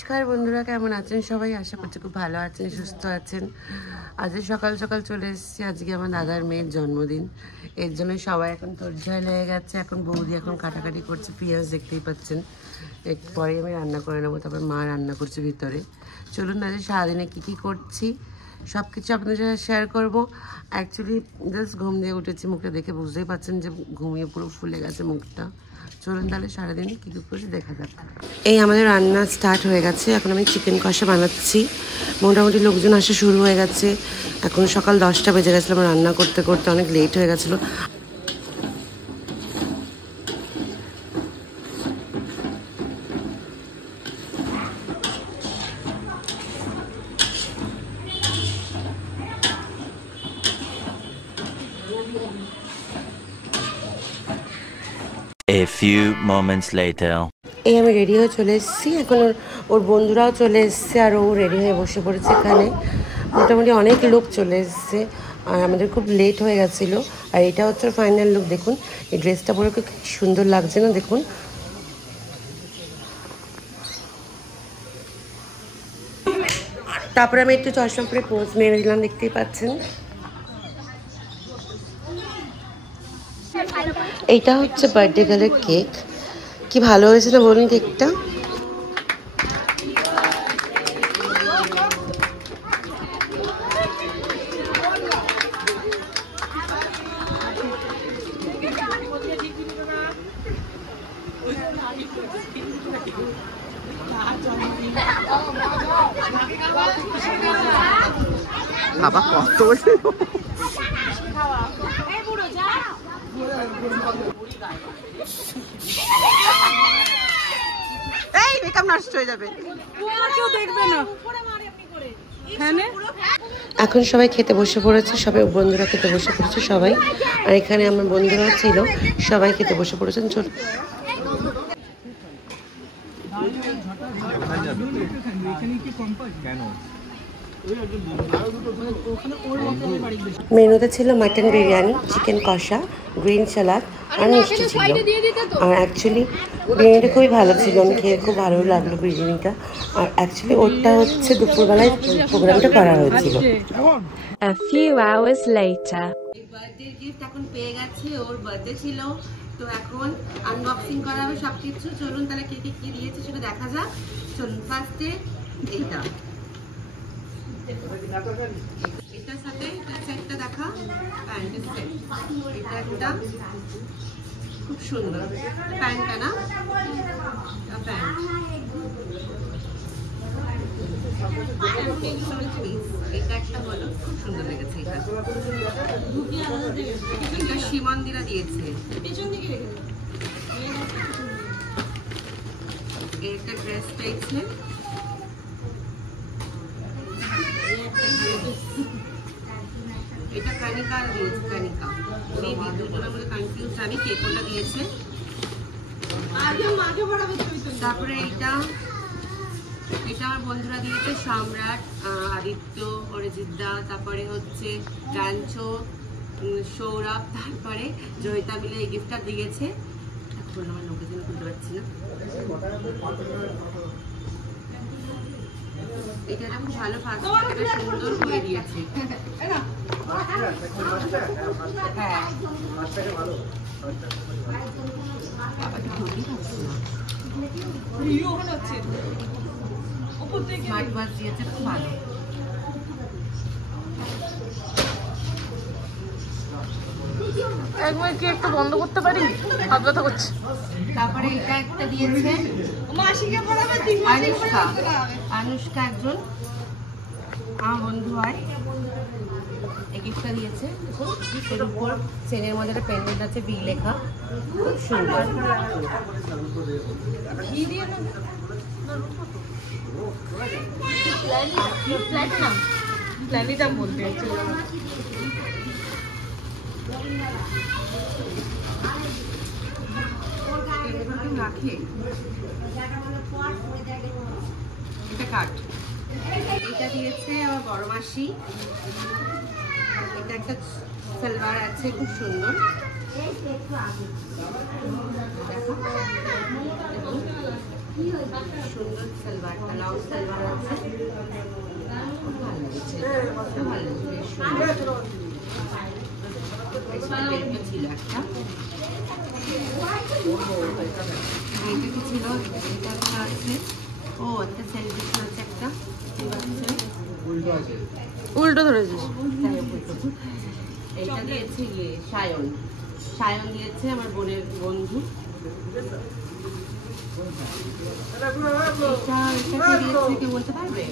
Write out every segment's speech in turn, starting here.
নমস্কার বন্ধুরা, কেমন আছেন সবাই? আশা করছি খুব ভালো আছেন, সুস্থ আছেন। আজ সকাল সকাল চলে এসেছি। আজকে আমার দাদার মেয়ের জন্মদিন, এর জন্য সবাই এখন তোড়জোড় লেগে গেছে। এখন বৌদি এখন কাটাকাটি করছে পেঁয়াজ, দেখতেই পাচ্ছেন। একটু পরে আমি রান্না করে নেবো, তারপর মা রান্না করছে ভিতরে। চলুন আজ সারাদিনে কী কী করছি সব কিছু আপনাদের সাথে শেয়ার করবো। অ্যাকচুয়ালি জাস্ট ঘুম দিয়ে উঠেছি, মুখটা দেখে বুঝতেই পারছেন যে ঘুমিয়ে পুরো ফুলে গেছে মুখটা। চলুন তাহলে সারাদিন কী কী করছি দেখা যাক। এই আমাদের রান্না স্টার্ট হয়ে গেছে। এখন আমি চিকেন কষা বানাচ্ছি। মোটামুটি লোকজন আসা শুরু হয়ে গেছে। এখন সকাল 10টা বেজে গেছিলো। আমার রান্না করতে করতে অনেক লেট হয়ে গেছিলো। A few moments later. এই আমি রেডি হয়ে চলে এসেছি। এখন ওর বন্ধুরাও চলে এসছে, আর ও রেডি হয়ে বসে পড়েছে এখানে। মোটামুটি অনেক লোক চলে এসছে, আর আমাদের খুব লেট হয়ে গেছিলো। আর এটা হচ্ছে ফাইনাল লুক। দেখুন এই ড্রেসটা পরে খুব সুন্দর লাগছে না? দেখুন। তারপরে আমি একটু চশমা পরে পোজ মেরে দিলাম, দেখতেই পাচ্ছেন। এইটা হচ্ছে বার্থডে গার্লের কেক। কি ভালো হয়েছে না বলুন কেকটা? বাবা কত এই মেকআপ নষ্ট হয়ে যাবে, দেখবে না। এখন সবাই খেতে বসে পড়েছে, সবাই বন্ধুরা খেতে বসে পড়েছে সবাই। আর এখানে আমার বন্ধুরাও ছিল, সবাই খেতে বসে পড়েছেন। চল মেনুতে ছিল মাটন বিরিয়ানি, চিকেন কষা, গ্রিন স্যালাড আর মিষ্টি ছিল। আর অ্যাকচুয়ালি বিরিয়ানিটা খুবই ভালো ছিল, আমি খেয়ে খুব ভালো লাগলো বিরিয়ানিটা। আর অ্যাকচুয়ালি ওরটা হচ্ছে দুপুরবেলায় প্রোগ্রামটা করা হয়েছিল। A few hours later. Birthday gift এখন পেয়ে গেছে, ওর বার্থডে ছিল তো এখন আনবক্সিং করা হবে সবকিছু। চলুন তাহলে কে কে কি দিয়েছে সেটা দেখা যাক। চলুন ফার্স্টে এইটা, এটার সাথে সেটটা দেখা, প্যান্টের সেট। এটা একটা খুব সুন্দর প্যান্টটা না, প্যান্ট। এটা একটা হলো, খুব সুন্দর লেগেছে। এটা সীমন্দিরা দিয়েছে। এটা ড্রেস চাইছে। এটা কানিকা দিয়েছে, কানিকা। মেবি দুজনের মধ্যে কনফিউজ, আমি কে কোনটা দিয়েছে। তারপরে এটা আমার বন্ধুরা দিয়েছে, সম্রাট, আদিত্য, অরিজিৎদা, তারপরে হচ্ছে গাঞ্চো, সৌরভ, তারপরে জয়িতা মিলে এই গিফটটা দিয়েছে। এখন আমার লোকের জন্য খুলতে পারছি না। এটা খুব ভালো, ফার্স্ট সুন্দর করে দিয়েছে। হ্যাঁ স্মার্ট ওয়াচ দিয়েছে, খুব ভালো। এক মিনিট কি একটু বন্ধ করতে পারি? হাত ব্যথা করছে। তারপরে এটা একটা দিয়েছে আনুষ্কা, একজন আমার বন্ধু হয়। এই গিফটটা দিয়েছে। এর উপর চেনের মধ্যে একটা পেন্ডেন্ট আছে, বি লেখা, খুব সুন্দর। প্ল্যানিটাম বলতে রাখে এটা কাট। এটা দিয়েছে আমার বড় মাসি। এটা একটা সালোয়ার আছে, খুব সুন্দর। সুন্দর সালোয়ারটা, লং সালোয়ার আছে, খুব ভালো লাগছে, খুব ভালো লাগছে, বেশ সুন্দর। এখানে বেল্টও ছিল একটা, এইটা কি ছিল, এটা একটা আছে, ও একটা সেলিব্রেশন আছে একটা, উল্টো ধরেছিস। এইটা দিয়েছে ইয়ে সায়ন, সায়ন দিয়েছে আমার বোনের বন্ধু। এটা কে দিয়েছে কেউ বলতে পারবে?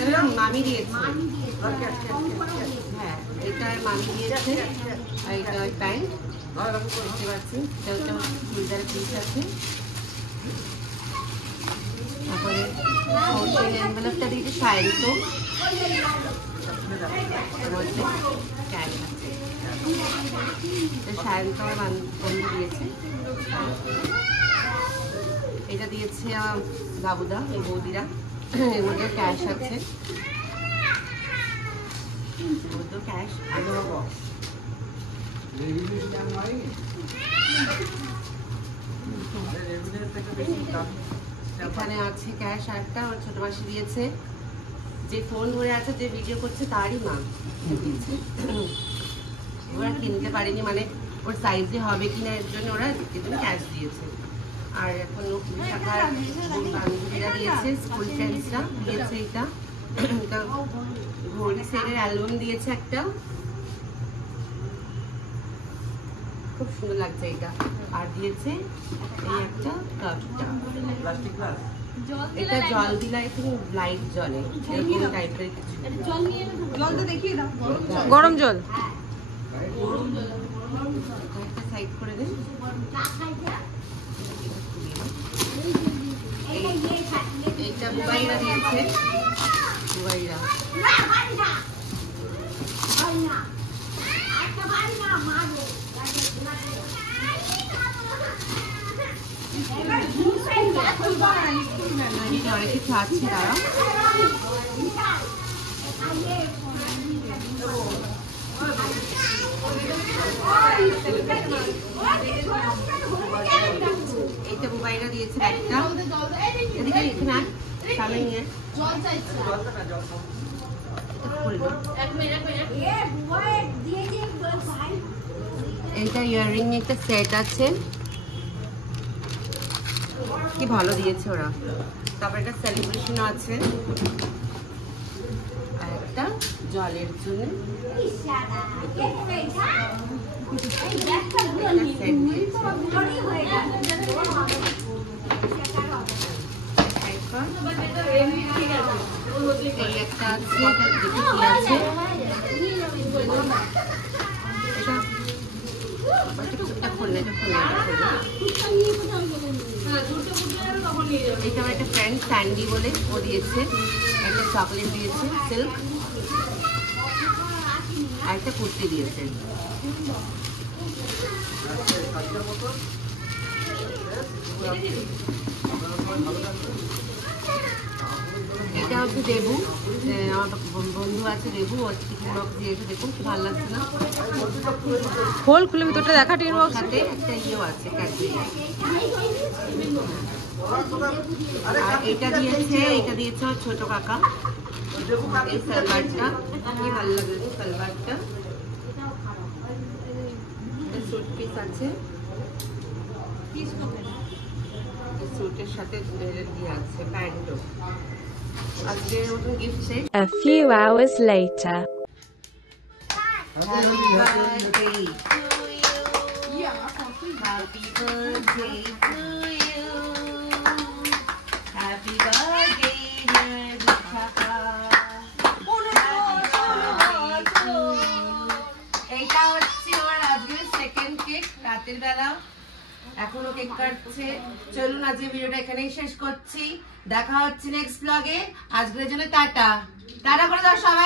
এটা মামি দিয়েছে, হ্যাঁ এটা মামি দিয়েছে। আর এটা প্যান্ট দেখতে পাচ্ছি, এটা হচ্ছে আমার চুড়িদারের পিস আছে। তারপরে এনভেলপটা দিয়েছে সায়ন, তো সায়ন তো আমার বন্ধু দিয়েছে। এটা দিয়েছে বাবুদা, এই বৌদিরা, এর মধ্যে ক্যাশ আছে, এর মধ্যে ক্যাশ আছে। এখানে আছে ক্যাশ একটা, ওর ছোট মাসি দিয়েছে, যে ফোন ধরে আছে যে ভিডিও করছে তারই মা দিয়েছে। ওরা কিনতে পারেনি, মানে ওর সাইজে হবে কিনা এর জন্য ওরা ক্যাশ দিয়েছে। আর এখন শাখার বান্ধবীরা দিয়েছে, স্কুল ফ্রেন্ডসরা দিয়েছে। এটা ঘড়ি সেটের অ্যালবাম দিয়েছে একটা, খুব সুন্দর লাগছে এটা। আর দিয়েছে এই একটা কাপটা, এটা জল দিলে আই থিঙ্ক লাইট জলে, এরকম টাইপের কিছু। গরম জল একটা সাইড করে দিন। এইটা বুবাইরা দিয়েছে, বুবাইরা। অনেক কিছু আছে, দাঁড়া। এইটা বুবাইরা দিয়েছে একটা, এদিকে এখানে সামনে নিয়ে এইটা ইয়াররিং একটা সেট আছে, কি ভালো দিয়েছে ওরা। তারপর একটা সেলিব্রেশন আছে, আর একটা জলের জন্য এই একটা আছে, এটা দেখি কি আছে। এটা খুললে, এটা আমার একটা ফ্রেন্ড স্যান্ডি বলে, ও দিয়েছে একটা চকলেট দিয়েছে সিল্ক, আর একটা কুর্তি দিয়েছে। এটা হচ্ছে দেবু, আমার বন্ধু আছে দেবু, ও টিফিন বক্স দিয়েছে, দেখুন কি ভালো লাগছে না? খোল, খুলে ভিতরটা দেখা টিফিন বক্স। সাথে একটা ইয়েও আছে, ক্যাডবেরি। আর এটা দিয়েছে ওর ছোট কাকা, এই সালোয়ারটা কি ভালো লাগে, সালোয়ারটা স্যুট পিস আছে, স্যুটের সাথে দিয়ে আছে প্যান্টও। আজকের মতন gift set. A few hours later. Happy birthday to you. Happy birthday to you. Happy birthday dear Vishaka. এইটা হচ্ছে আমার আজকের সেকেন্ড কেক, রাতের বেলা এখনো কেক কাটছে। চলুন আজকে ভিডিওটা এখানেই শেষ করছি, দেখা হচ্ছে নেক্সট ব্লগে। আজকের জন্য টাটা, টাটা করে দাও সবাই।